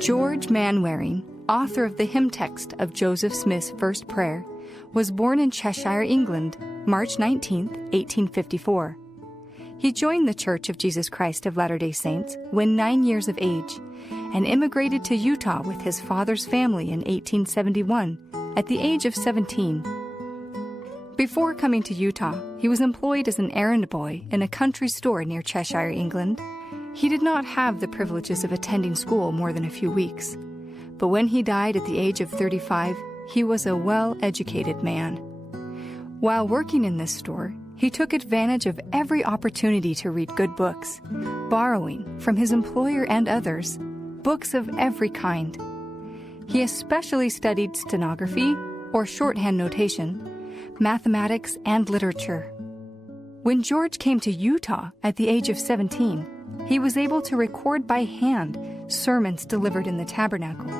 George Manwaring, author of the hymn text of Joseph Smith's First Prayer, was born in Cheshire, England, March 19, 1854. He joined the Church of Jesus Christ of Latter-day Saints when 9 years of age and immigrated to Utah with his father's family in 1871 at the age of 17. Before coming to Utah, he was employed as an errand boy in a country store near Cheshire, England. He did not have the privileges of attending school more than a few weeks, but when he died at the age of 35, he was a well-educated man. While working in this store, he took advantage of every opportunity to read good books, borrowing from his employer and others books of every kind. He especially studied stenography, or shorthand notation, mathematics, and literature. When George came to Utah at the age of 17, he was able to record by hand sermons delivered in the tabernacle.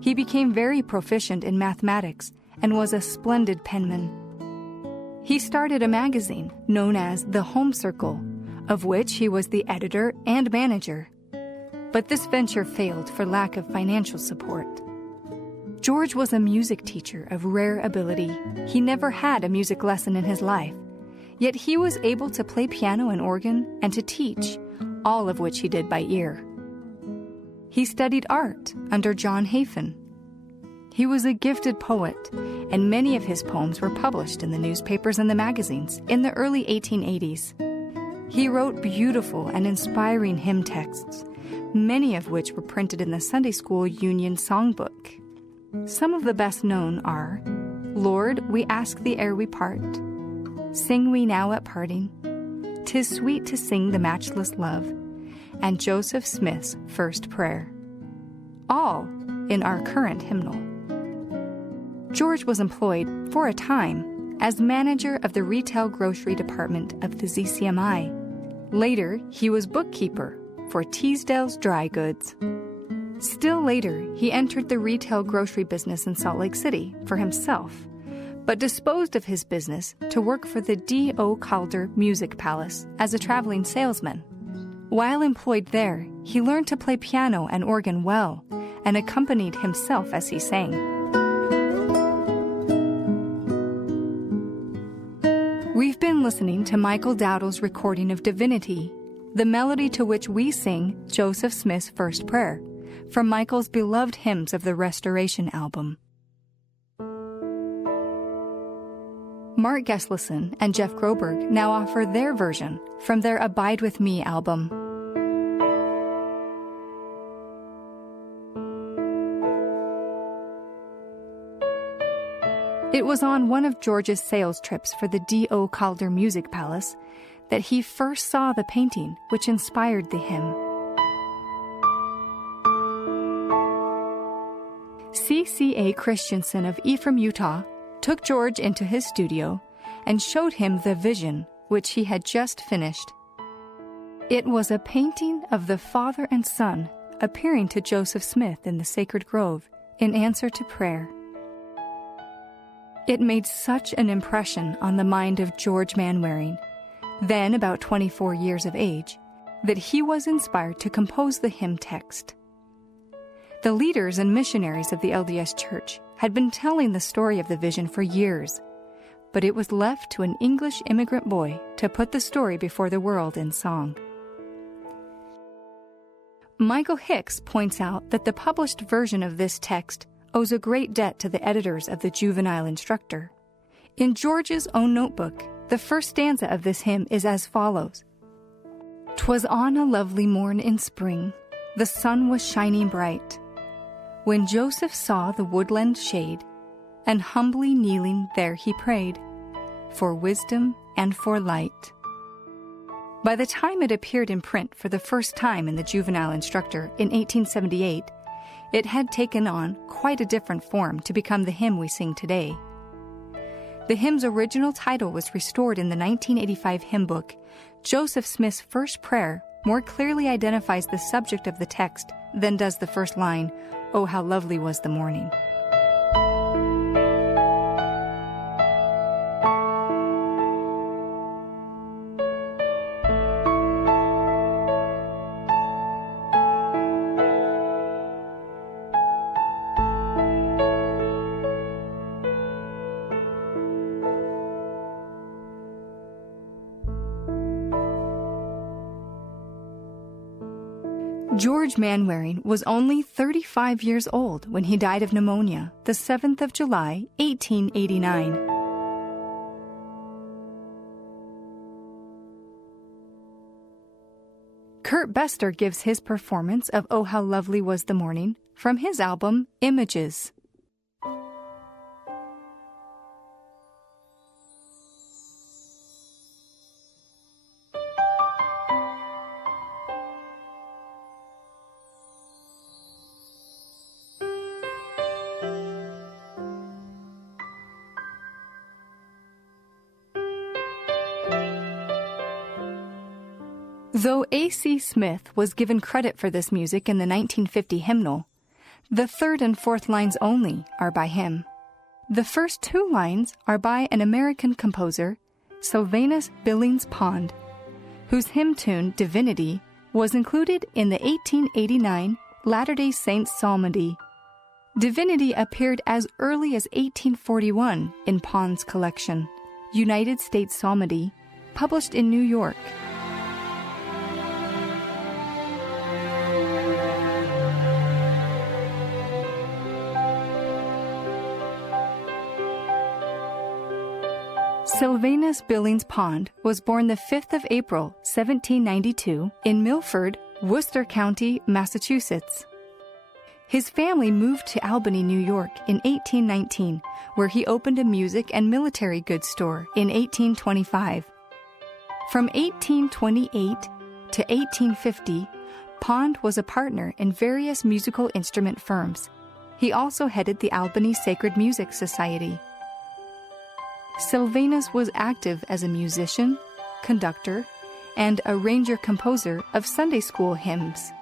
He became very proficient in mathematics and was a splendid penman. He started a magazine known as The Home Circle, of which he was the editor and manager. But this venture failed for lack of financial support. George was a music teacher of rare ability. He never had a music lesson in his life, yet he was able to play piano and organ and to teach, all of which he did by ear. He studied art under John Hafen. He was a gifted poet, and many of his poems were published in the newspapers and the magazines in the early 1880s. He wrote beautiful and inspiring hymn texts, many of which were printed in the Sunday School Union Songbook. Some of the best known are Lord, We Ask Thee Ere We Part, Sing We Now at Parting, 'Tis Sweet to Sing the Matchless Love, and Joseph Smith's First Prayer, all in our current hymnal. George was employed, for a time, as manager of the retail grocery department of the ZCMI. Later, he was bookkeeper for Teasdale's Dry Goods. Still later, he entered the retail grocery business in Salt Lake City for himself, but disposed of his business to work for the D.O. Calder Music Palace as a traveling salesman. While employed there, he learned to play piano and organ well and accompanied himself as he sang. We've been listening to Michael Dowdle's recording of Divinity, the melody to which we sing Joseph Smith's First Prayer, from Michael's beloved Hymns of the Restoration album. Mark Geslison and Jeff Groberg now offer their version from their Abide With Me album. It was on one of George's sales trips for the D.O. Calder Music Palace that he first saw the painting which inspired the hymn. C.C.A. Christensen of Ephraim, Utah, took George into his studio and showed him the vision which he had just finished. It was a painting of the Father and Son appearing to Joseph Smith in the sacred grove in answer to prayer. It made such an impression on the mind of George Manwaring, then about 24 years of age, that he was inspired to compose the hymn text. The leaders and missionaries of the LDS Church had been telling the story of the vision for years, but it was left to an English immigrant boy to put the story before the world in song. Michael Hicks points out that the published version of this text owes a great debt to the editors of the Juvenile Instructor. In George's own notebook, the first stanza of this hymn is as follows. "'Twas on a lovely morn in spring, the sun was shining bright, when Joseph saw the woodland shade, and humbly kneeling there he prayed, for wisdom and for light." By the time it appeared in print for the first time in the Juvenile Instructor in 1878, it had taken on quite a different form to become the hymn we sing today. The hymn's original title was restored in the 1985 hymn book. Joseph Smith's First Prayer more clearly identifies the subject of the text than does the first line, "Oh, how lovely was the morning." George Manwaring was only 35 years old when he died of pneumonia, the 7th of July, 1889. Kurt Bester gives his performance of "Oh How Lovely Was the Morning" from his album Images. Though A.C. Smith was given credit for this music in the 1950 hymnal, the third and fourth lines only are by him. The first two lines are by an American composer, Sylvanus Billings Pond, whose hymn tune, Divinity, was included in the 1889 Latter-day Saints Psalmody. Divinity appeared as early as 1841 in Pond's collection, United States Psalmody, published in New York. Sylvanus Billings Pond was born the 5th of April, 1792, in Milford, Worcester County, Massachusetts. His family moved to Albany, New York in 1819, where he opened a music and military goods store in 1825. From 1828 to 1850, Pond was a partner in various musical instrument firms. He also headed the Albany Sacred Music Society. Sylvanus was active as a musician, conductor, and arranger-composer of Sunday school hymns.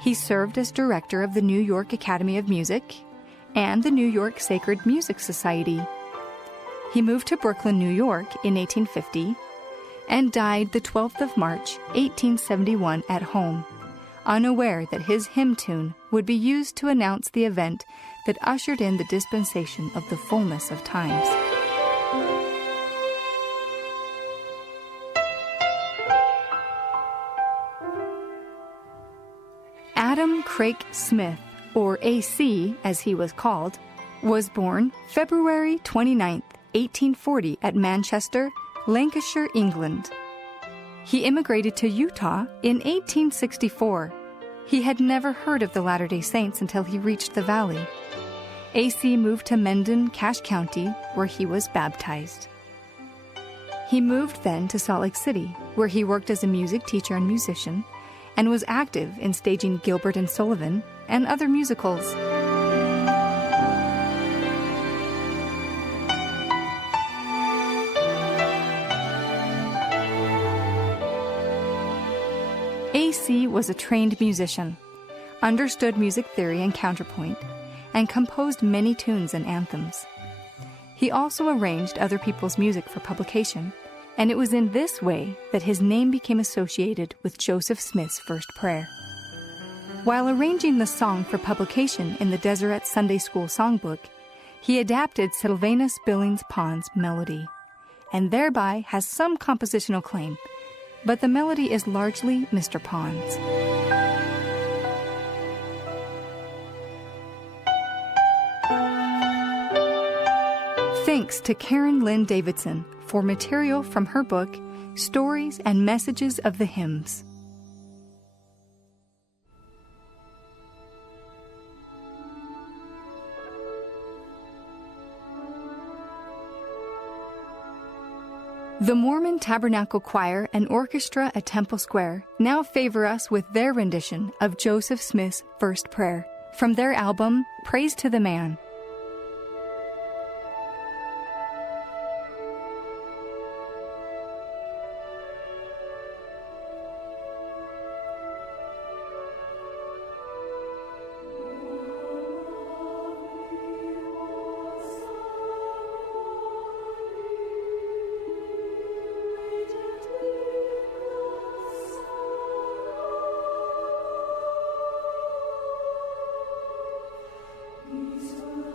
He served as director of the New York Academy of Music and the New York Sacred Music Society. He moved to Brooklyn, New York in 1850 and died the 12th of March, 1871 at home, unaware that his hymn tune would be used to announce the event that ushered in the dispensation of the fullness of times. Adam Craik Smith, or A.C. as he was called, was born February 29, 1840 at Manchester, Lancashire, England. He immigrated to Utah in 1864. He had never heard of the Latter-day Saints until he reached the valley. A.C. moved to Mendon, Cache County, where he was baptized. He moved then to Salt Lake City, where he worked as a music teacher and musician, and was active in staging Gilbert and Sullivan and other musicals. A.C. was a trained musician, understood music theory and counterpoint, and composed many tunes and anthems. He also arranged other people's music for publication, and it was in this way that his name became associated with Joseph Smith's First Prayer. While arranging the song for publication in the Deseret Sunday School Songbook, he adapted Sylvanus Billings Pond's melody, and thereby has some compositional claim, but the melody is largely Mr. Pond's. Thanks to Karen Lynn Davidson for material from her book, Stories and Messages of the Hymns. The Mormon Tabernacle Choir and Orchestra at Temple Square now favor us with their rendition of Joseph Smith's First Prayer from their album, Praise to the Man. Peace.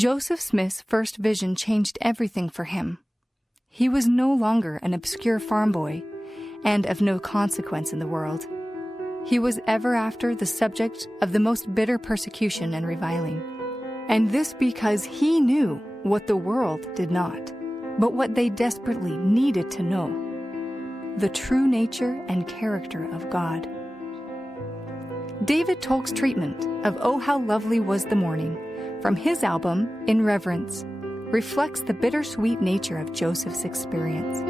Joseph Smith's first vision changed everything for him. He was no longer an obscure farm boy and of no consequence in the world. He was ever after the subject of the most bitter persecution and reviling. And this because he knew what the world did not, but what they desperately needed to know: the true nature and character of God. David Tolk's treatment of "Oh, How Lovely Was the Morning" from his album In Reverence reflects the bittersweet nature of Joseph's experience.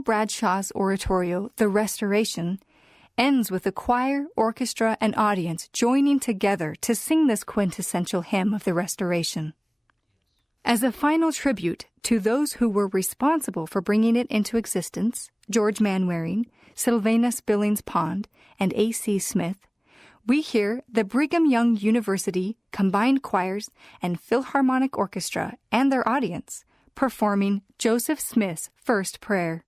Earl Bradshaw's oratorio, The Restoration, ends with the choir, orchestra, and audience joining together to sing this quintessential hymn of the Restoration. As a final tribute to those who were responsible for bringing it into existence, George Manwaring, Sylvanus Billings Pond, and A.C. Smith, we hear the Brigham Young University Combined Choirs and Philharmonic Orchestra and their audience performing Joseph Smith's First Prayer.